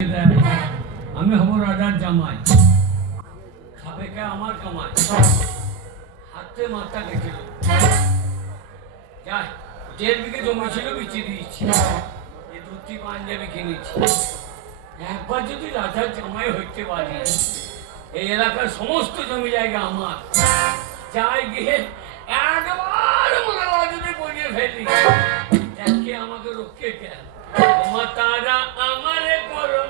আমি হব রাজার জামাই, খাবে কে আমার কামাই। হাতে মাথা গেছিল, যাই 1.5 বিঘে জমি ছিল বিচে দিয়েছি, এই ধুতি পাঞ্জাবি কিনেছি। একবার যদি রাজার জামাই হইতে পারি, এই এলাকার সমস্ত জমি জায়গা আমার। যাই গিয়ে একবার মনে যদি বলিয়ে ফেলি, দেখে আমাকে রক্ষে কেন তোমার তারা আমারে করো।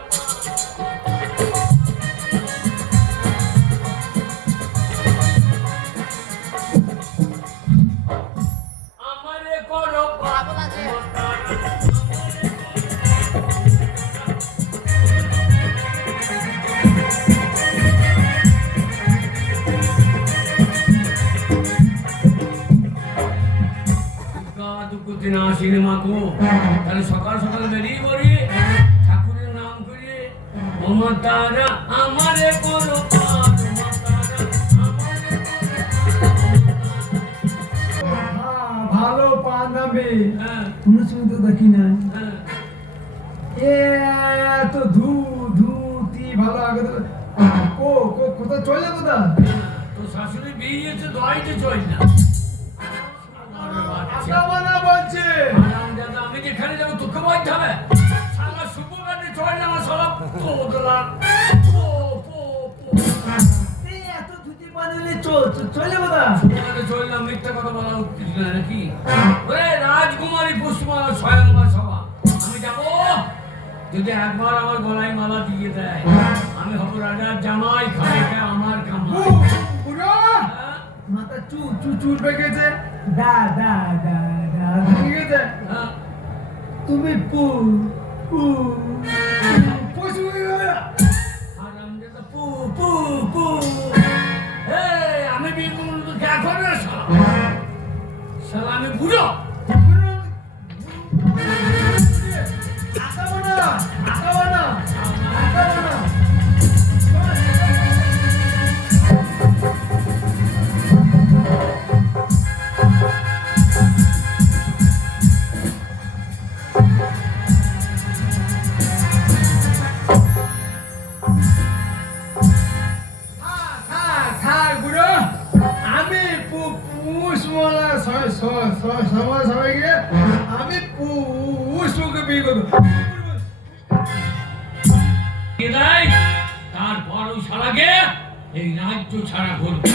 তাহলে সকাল সকাল বেরিয়ে পড়ি, ঠাকুরের নাম করে তোমার তারা আমারে করো। ভালো পাঞ্জাবি কোনো সময় তো দেখি না। এত ধুতি ভালো আগে তো কোথায় চলে কোথায় তো শাশুড়ি বেরিয়েছে দোয়াইতে চল না বলছে। আমি যেখানে যাবো তোকে বলতে হবে। সারা সুপকাটে চল না আমার সব এত ধুতি পাঞ্জাবি চলে কোথায় চললাম। মিথ্যা কথা বলা উচিত না নাকি? ওরে রাজকুমারী পুষ্পমালা স্বয়ংবর সভা আমি যাবো। যদি একবার আমার গলায় মালা দিয়ে দেয়, আমি হব রাজার জামাই, খাবে আমার কামাই। মাথা চুল পেকেছে, দা দা দা দা ঠিক আছে। তুমি পু পু পশু পু পু পু আমি বিপুল কে করে শালা আমি বুড়ো। সবাইকে আমি পুষ্পকে বিয়ে করবো। তারপর ওই শালাকে এই রাজ্য ছাড়া করবো।